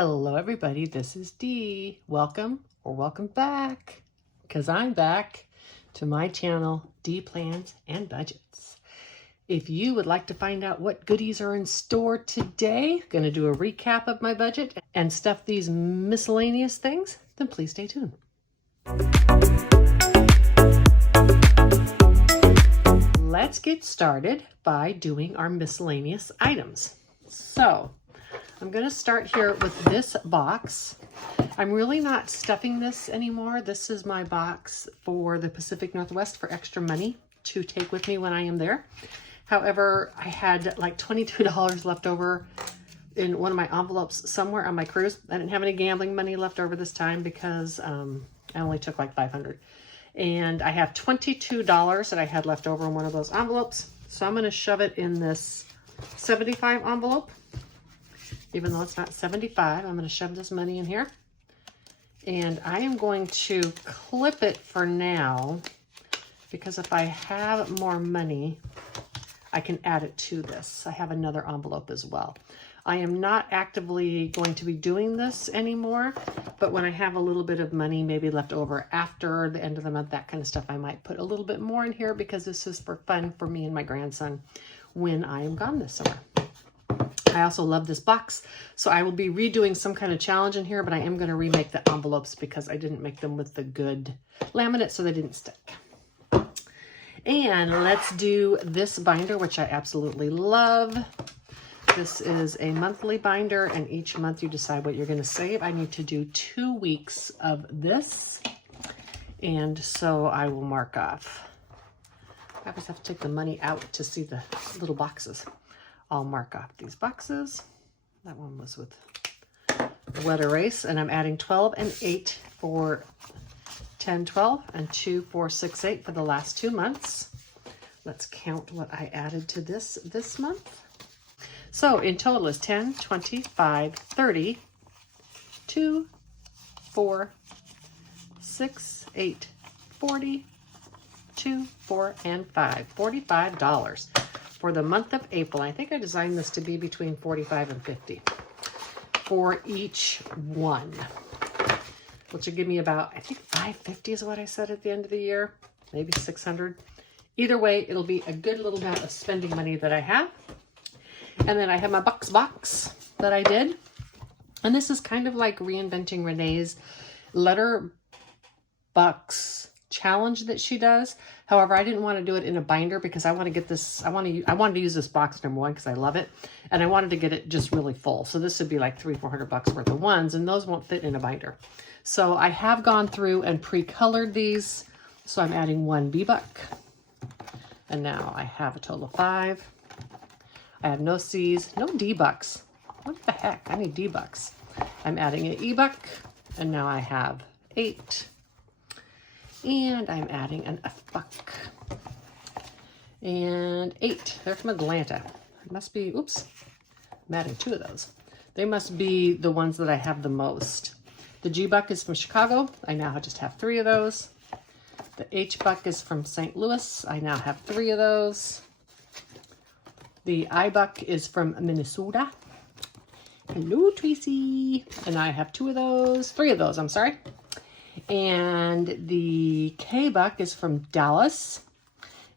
Hello everybody, this is Dee. Welcome or welcome back, because I'm back to my channel, Dee Plans and Budgets. If you would like to find out what goodies are in store today, going to do a recap of my budget and stuff these miscellaneous things, then please stay tuned. Let's get started by doing our miscellaneous items. So I'm going to start here with this box. I'm really not stuffing this anymore. This is my box for the Pacific Northwest for extra money to take with me when I am there. However, I had like $22 left over in one of my envelopes somewhere on my cruise. I didn't have any gambling money left over this time because I only took like $500. And I have $22 that I had left over in one of those envelopes. So I'm going to shove it in this 75 envelope. Even though it's not 75, I'm going to shove this money in here. And I am going to clip it for now, because if I have more money, I can add it to this. I have another envelope as well. I am not actively going to be doing this anymore, but when I have a little bit of money maybe left over after the end of the month, that kind of stuff, I might put a little bit more in here because this is for fun for me and my grandson when I am gone this summer. I also love this box, so I will be redoing some kind of challenge in here, but I am going to remake the envelopes because I didn't make them with the good laminate, so they didn't stick. And let's do this binder, which I absolutely love. This is a monthly binder, and each month you decide what you're going to save. I need to do 2 weeks of this, and so I will mark off. I always have to take the money out to see the little boxes. I'll mark off these boxes. That one was with wet erase, and I'm adding 12 and 8 for 10, 12, and 2, 4, 6, 8 for the last 2 months. Let's count what I added to this month. So in total is 10, 25, 30, 2, 4, 6, 8, 40, 2, 4, and 5. $45 for the month of April. I think I designed this to be between 45 and 50 for each one, which will give me about, I think 550 is what I said at the end of the year, maybe 600. Either way, it'll be a good little amount of spending money that I have. And then I have my box that I did. And this is kind of like reinventing Renee's letter box challenge that she does. However, I didn't want to do it in a binder because I want to get this, I wanted to use this box, number one, because I love it. And I wanted to get it just really full. So this would be like $300-400 worth of ones, and those won't fit in a binder. So I have gone through and pre-colored these. So I'm adding 1 B-Buck. And now I have a total of 5. I have no C's, no D-Bucks. What the heck? I need D-Bucks. I'm adding an E-Buck, and now I have 8. And I'm adding an F-Buck. And 8. They're from Atlanta. It must be, oops, I'm adding 2 of those. They must be the ones that I have the most. The G-Buck is from Chicago. I now just have 3 of those. The H-Buck is from St. Louis. I now have 3 of those. The I-Buck is from Minnesota. Hello, Tracy. And I have 2 of those. 3 of those, I'm sorry. And the K-Buck is from Dallas.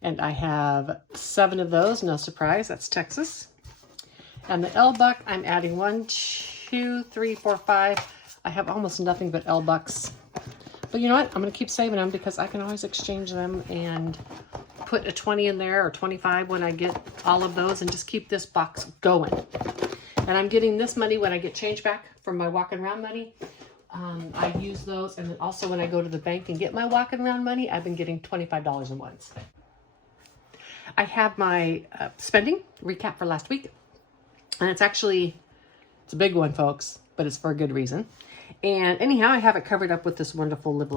And I have 7 of those. No surprise, that's Texas. And the L-Buck, I'm adding 1, 2, 3, 4, 5. I have almost nothing but L-Bucks. But you know what? I'm going to keep saving them because I can always exchange them and put a 20 in there or 25 when I get all of those and just keep this box going. And I'm getting this money when I get change back from my walking around money. I use those, and then also when I go to the bank and get my walking around money, I've been getting $25 in ones. I have my spending recap for last week, and it's a big one, folks, but it's for a good reason. And anyhow, I have it covered up with this wonderful Live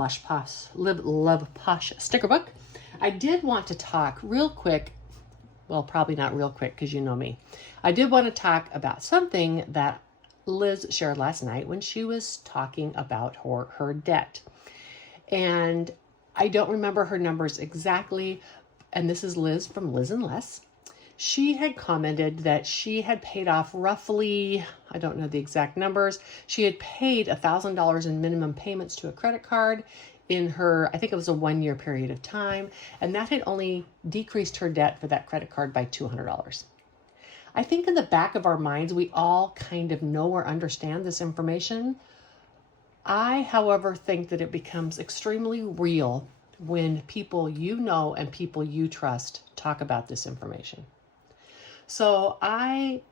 Love Posh sticker book. I did want to talk real quick, well, probably not real quick because you know me. I did want to talk about something that Liz shared last night when she was talking about her debt. And I don't remember her numbers exactly. And this is Liz from Liz and Less. She had commented that she had paid off roughly, I don't know the exact numbers, she had paid $1,000 in minimum payments to a credit card in her, I think it was a 1 year period of time, and that had only decreased her debt for that credit card by $200. I think in the back of our minds, we all kind of know or understand this information. I, however, think that it becomes extremely real when people you know and people you trust talk about this information. So I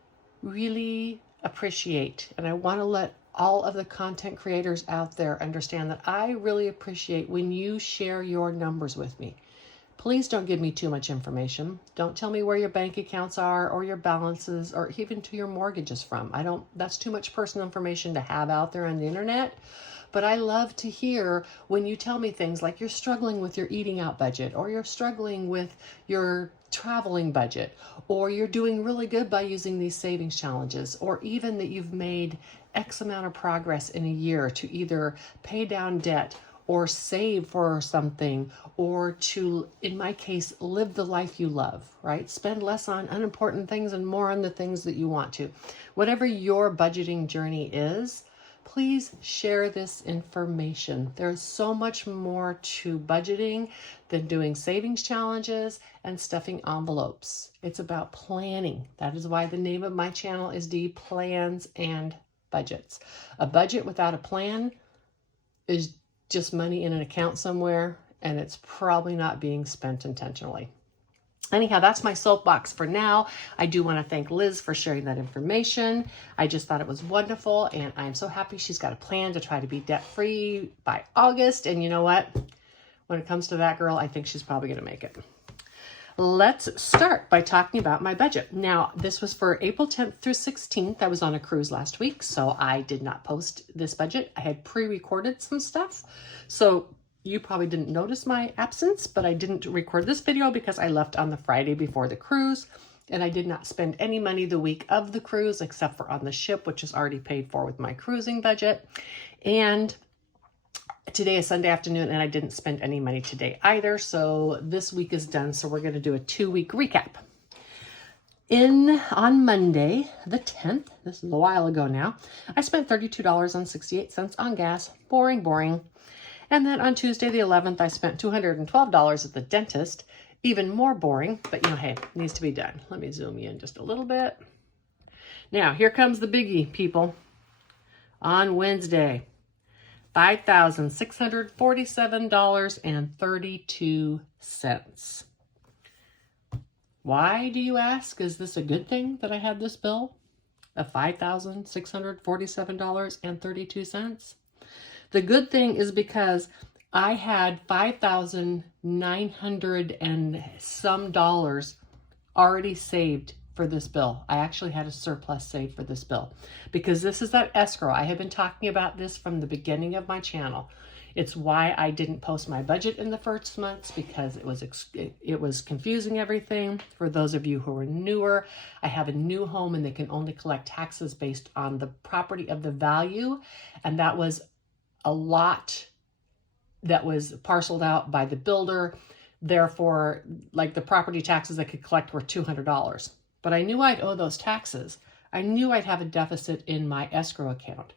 really appreciate, and I want to let all of the content creators out there understand that I really appreciate when you share your numbers with me. Please don't give me too much information. Don't tell me where your bank accounts are or your balances or even to your mortgages from. That's too much personal information to have out there on the internet. But I love to hear when you tell me things like you're struggling with your eating out budget, or you're struggling with your traveling budget, or you're doing really good by using these savings challenges, or even that you've made X amount of progress in a year to either pay down debt or save for something, or to, in my case, live the life you love, right? Spend less on unimportant things and more on the things that you want to. Whatever your budgeting journey is, please share this information. There's so much more to budgeting than doing savings challenges and stuffing envelopes. It's about planning. That is why the name of my channel is D Plans and Budgets. A budget without a plan is just money in an account somewhere, and it's probably not being spent intentionally. Anyhow, that's my soapbox for now. I do want to thank Liz for sharing that information. I just thought it was wonderful, and I'm so happy she's got a plan to try to be debt-free by August. And you know what? When it comes to that girl, I think she's probably going to make it. Let's start by talking about my budget. Now, this was for April 10th through 16th. I was on a cruise last week, so I did not post this budget. I had pre-recorded some stuff, so you probably didn't notice my absence, but I didn't record this video because I left on the Friday before the cruise, and I did not spend any money the week of the cruise except for on the ship, which is already paid for with my cruising budget. And today is Sunday afternoon, and I didn't spend any money today either. So this week is done. So we're going to do a 2-week recap. On Monday, the 10th, this is a while ago now, I spent $32.68 on gas. Boring. And then on Tuesday, the 11th, I spent $212 at the dentist. Even more boring, but hey, it needs to be done. Let me zoom in just a little bit. Now, here comes the biggie, people. On Wednesday, $5,647.32. Why, do you ask? Is this a good thing that I had this bill of $5,647.32? The good thing is because I had $5,900 and some dollars already saved for this bill. I actually had a surplus saved for this bill because this is that escrow. I have been talking about this from the beginning of my channel. It's why I didn't post my budget in the first months, because it was confusing everything. For those of you who are newer, I have a new home and they can only collect taxes based on the property of the value, and that was a lot that was parceled out by the builder. Therefore, like, the property taxes I could collect were $200. But I knew I'd owe those taxes. I knew I'd have a deficit in my escrow account.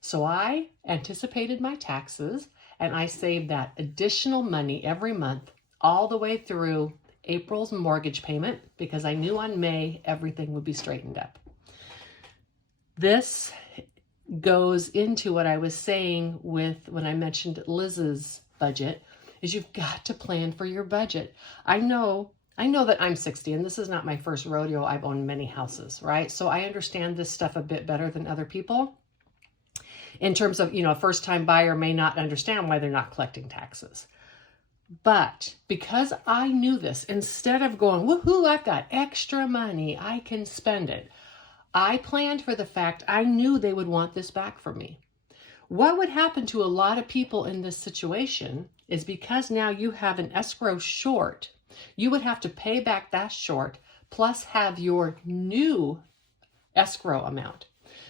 So I anticipated my taxes, and I saved that additional money every month all the way through April's mortgage payment, because I knew on May everything would be straightened up. This goes into what I was saying when I mentioned Liz's budget, is you've got to plan for your budget. I know that I'm 60 and this is not my first rodeo. I've owned many houses, right? So I understand this stuff a bit better than other people. In terms of, a first-time buyer may not understand why they're not collecting taxes. But because I knew this, instead of going, woohoo, I've got extra money, I can spend it, I planned for the fact I knew they would want this back from me. What would happen to a lot of people in this situation is, because now you have an escrow short, you would have to pay back that short plus have your new escrow amount.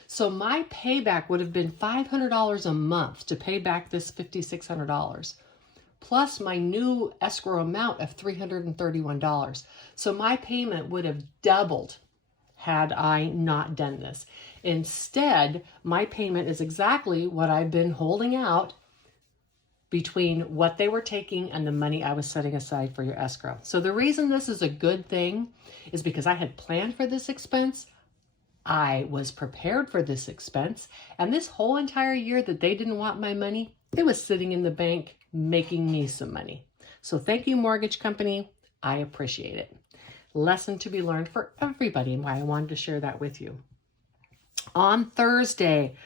So my payback would have been $500 a month to pay back this $5,600. plus my new escrow amount of $331. So my payment would have doubled had I not done this. Instead, my payment is exactly what I've been holding out between what they were taking and the money I was setting aside for your escrow. So the reason this is a good thing is because I had planned for this expense. I was prepared for this expense. And this whole entire year that they didn't want my money, it was sitting in the bank making me some money. So thank you, mortgage company. I appreciate it. Lesson to be learned for everybody, and why I wanted to share that with you. On Thursday,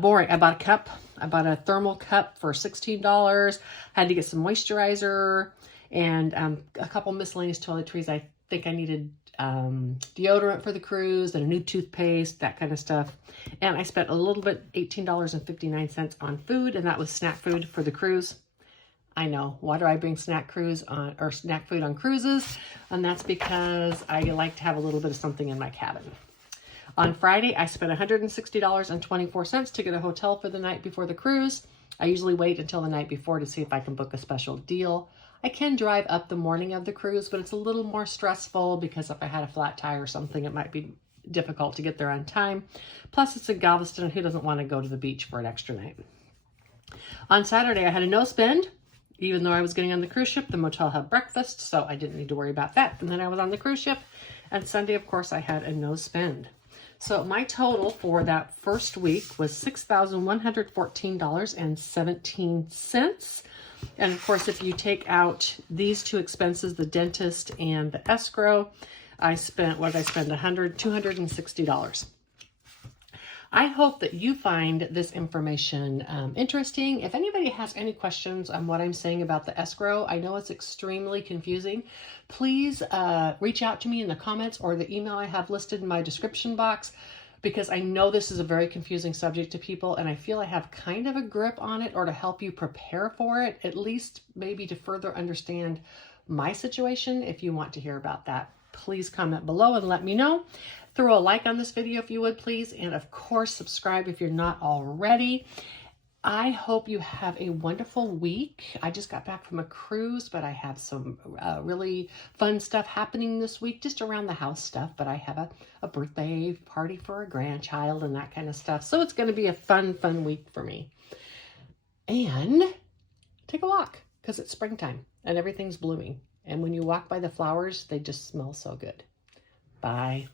boring. I bought a cup. I bought a thermal cup for $16. Had to get some moisturizer and a couple miscellaneous toiletries. I think I needed deodorant for the cruise and a new toothpaste, that kind of stuff. And I spent a little bit, $18.59 on food, and that was snack food for the cruise. I know, why do I bring snack food on cruises? And that's because I like to have a little bit of something in my cabin. On Friday, I spent $160.24 to get a hotel for the night before the cruise. I usually wait until the night before to see if I can book a special deal. I can drive up the morning of the cruise, but it's a little more stressful because if I had a flat tire or something, it might be difficult to get there on time. Plus, it's in Galveston, and who doesn't want to go to the beach for an extra night? On Saturday, I had a no spend. Even though I was getting on the cruise ship, the motel had breakfast, so I didn't need to worry about that. And then I was on the cruise ship, and Sunday, of course, I had a no spend. So my total for that first week was $6,114.17. And of course, if you take out these two expenses, the dentist and the escrow, I spent, what did I spend? $260. I hope that you find this information interesting. If anybody has any questions on what I'm saying about the escrow, I know it's extremely confusing. Please reach out to me in the comments or the email I have listed in my description box, because I know this is a very confusing subject to people, and I feel I have kind of a grip on it, or to help you prepare for it, at least maybe to further understand my situation. If you want to hear about that, please comment below and let me know. Throw a like on this video if you would, please. And of course, subscribe if you're not already. I hope you have a wonderful week. I just got back from a cruise, but I have some really fun stuff happening this week, just around the house stuff. But I have a birthday party for a grandchild and that kind of stuff. So it's going to be a fun week for me. And take a walk, because it's springtime and everything's blooming. And when you walk by the flowers, they just smell so good. Bye.